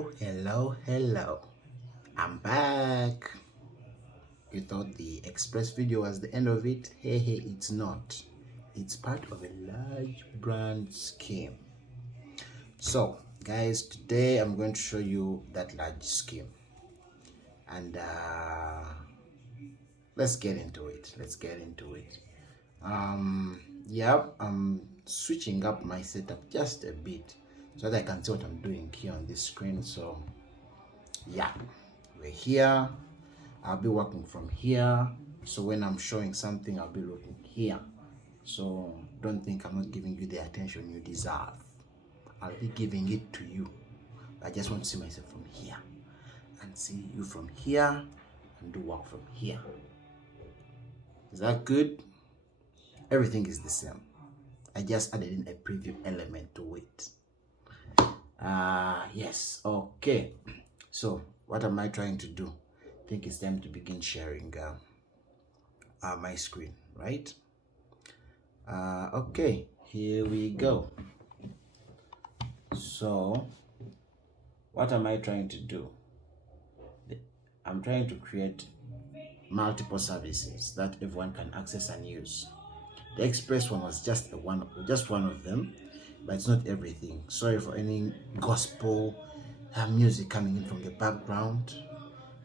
Hello. I'm back. You thought the express video was the end of it? Hey, it's not. It's part of a large brand scheme. So, guys, today I'm going to show you that large scheme. And let's get into it. I'm switching up my setup just a bit so that I can see what I'm doing here on this screen. So, yeah, we're here. I'll be working from here. So when I'm showing something, I'll be looking here. So don't think I'm not giving you the attention you deserve. I'll be giving it to you. I just want to see myself from here and see you from here and do work from here. Is that good? Everything is the same. I just added in a preview element to it. Yes, okay. So what am I trying to do? I think it's time to begin sharing my screen, right? Okay, here we go. So what am I trying to do? I'm trying to create multiple services that everyone can access and use. The Express one was just one of them, but it's not everything. Sorry for any gospel music coming in from the background.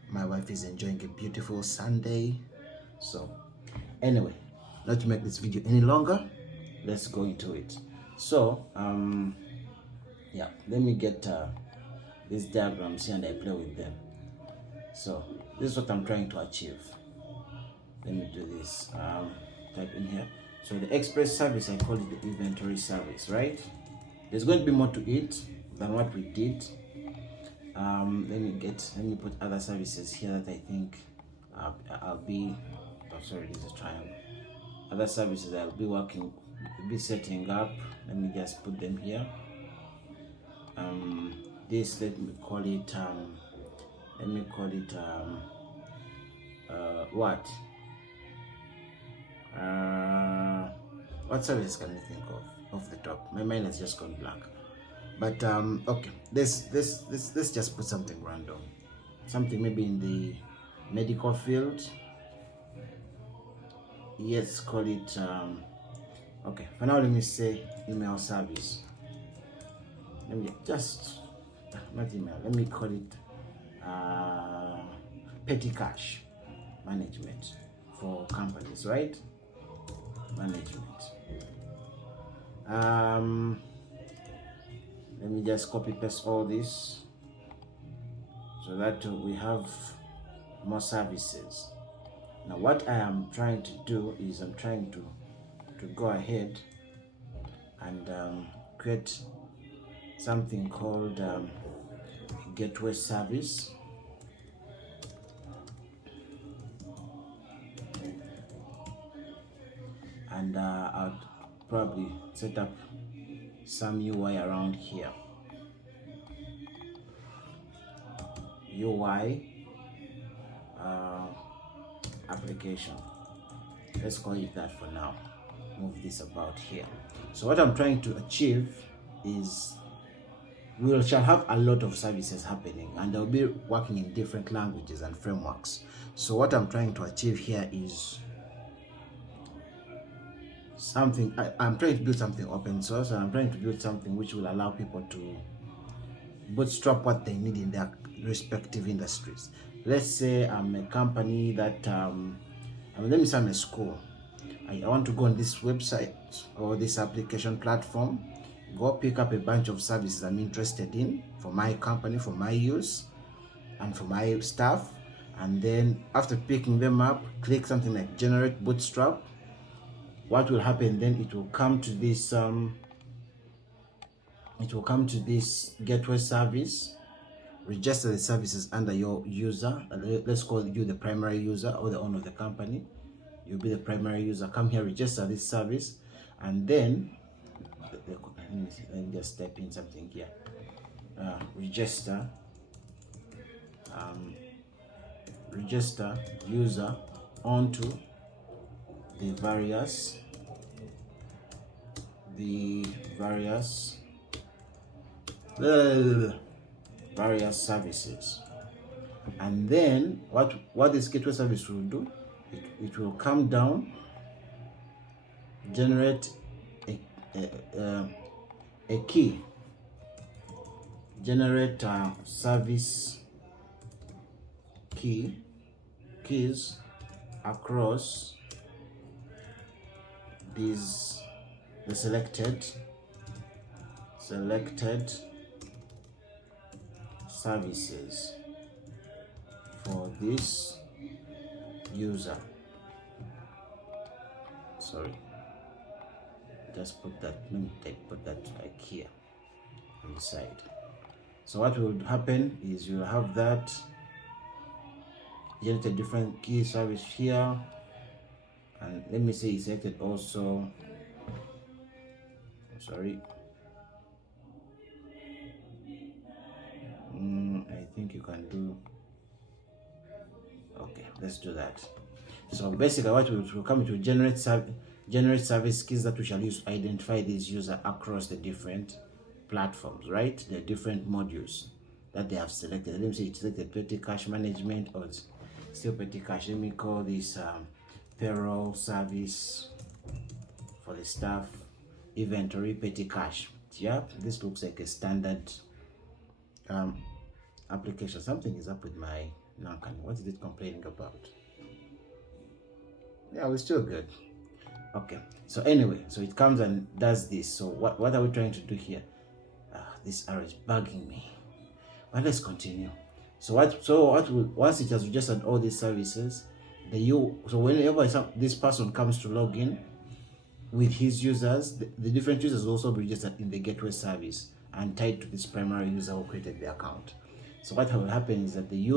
My wife is enjoying a beautiful Sunday. So anyway, not to make this video any longer, let's go into it. So yeah, let me get these diagrams here and I play with them. So this is what I'm trying to achieve. Let me do this. Type in here. So the Express service, I call it the inventory service, right? There's going to be more to it than what we did. Let me put other services here that I think I'll be, oh sorry, this is a triangle. Other services I'll be setting up. Let me just put them here. This, let me call it what service can you think of off the top? My mind has just gone blank. But okay, let's just put something random, something maybe in the medical field. Yes, call it okay, for now let me say email service. Let me just not email, let me call it petty cash management for companies, right? Management. Let me just copy paste all this so that we have more services. Now what I am trying to do is I'm trying to go ahead and create something called gateway service. And I'll probably set up some UI around here. UI application. Let's call it that for now. Move this about here. So what I'm trying to achieve is we shall have a lot of services happening and they'll be working in different languages and frameworks. So what I'm trying to achieve here is something, I'm trying to build something open source, and I'm trying to build something which will allow people to bootstrap what they need in their respective industries. Let's say I'm a company that let me say I'm a school. I want to go on this website or this application platform, go pick up a bunch of services I'm interested in for my company, for my use and for my staff, and then after picking them up, click something like generate bootstrap. What will happen then? It will come to this gateway service, register the services under your user. Let's call you the primary user or the owner of the company. You'll be the primary user. Come here, register this service, and then let me just type in something here. Register user onto the various various services. And then what this gateway service will do, it will come down, generate a key, generate service keys across the selected services for this user. Sorry, just put that, put that like here on the side. So what will happen is you'll have that generate a different key service here, and let me say it's selected also. Sorry, I think you can do. Okay, let's do that. So basically what will come to generate service keys that we shall use to identify this user across the different platforms, right? The different modules that they have selected. Let me say it's selected petty cash management, or it's still petty cash. Let me call this payroll service for the staff, inventory, petty cash. Yeah, this looks like a standard application. Something is up with my Nankan. What is it complaining about? Yeah, we're still good. Okay, so anyway, so it comes and does this. So what are we trying to do here? This arrow is bugging me. But let's continue. So what will, once it has registered all these services, so whenever this person comes to log in with his users, the different users will also be registered in the gateway service and tied to this primary user who created the account. So what will happen is that the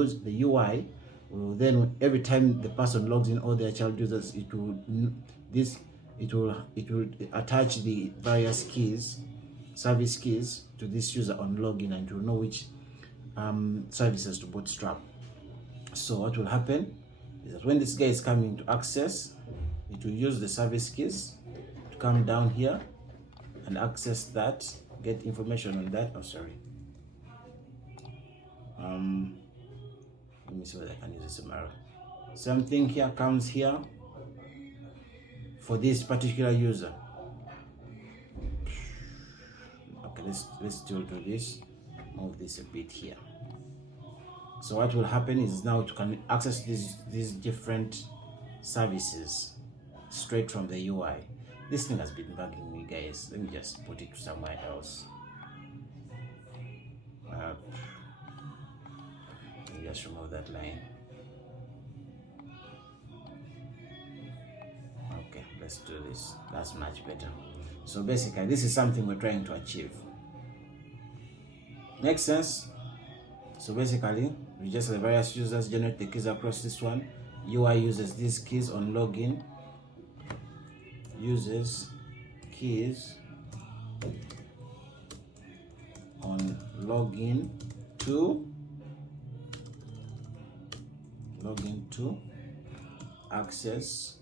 UI will then, every time the person logs in all their child users, it will attach the various keys, service keys, to this user on login, and to know which services to bootstrap. So what will happen is that when this guy is coming to access, it will use the service keys to come down here and access that, get information on that. Oh, sorry. Let me see whether I can use this arrow. Something here comes here for this particular user. Okay, let's still do this. Move this a bit here. So what will happen is now you can access these different services straight from the UI. This thing has been bugging me, guys. Let me just put it somewhere else. Let me just remove that line. Okay, let's do this. That's much better. So basically, this is something we're trying to achieve. Makes sense? So basically, we just the various users, generate the keys across this one. UI uses these keys on login. Uses keys on login to access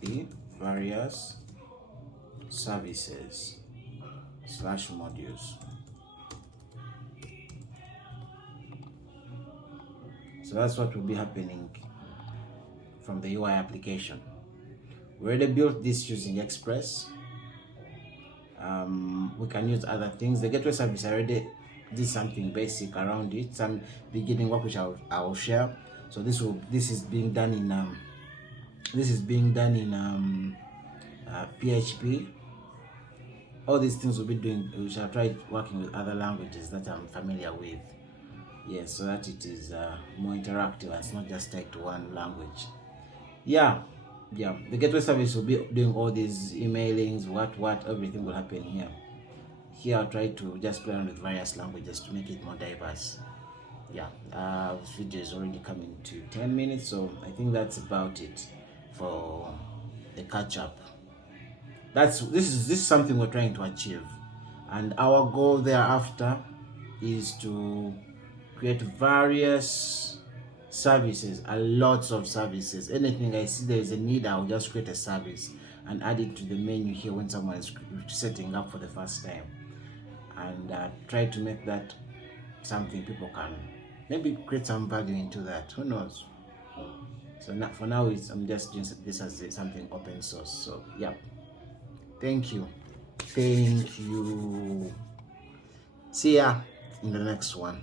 the various services / modules. So that's what will be happening from the UI application. We already built this using Express. We can use other things. The gateway service already did something basic around it, some beginning work which I'll share. So this is being done in PHP. All these things will be doing. We shall try working with other languages that I'm familiar with. Yes, so that it is more interactive and it's not just tied to one language. Yeah, the gateway service will be doing all these emailings, everything will happen here. Here I'll try to just play around with various languages to make it more diverse. Yeah, this video is already coming to 10 minutes, so I think that's about it for the catch-up. This is something we're trying to achieve, and our goal thereafter is to create various services, lots of services. Anything I see there is a need, I'll just create a service and add it to the menu here when someone is setting up for the first time, and try to make that something people can maybe create some value into that. Who knows? So now, for now, I'm just doing this as something open source. So yeah, thank you. See ya in the next one.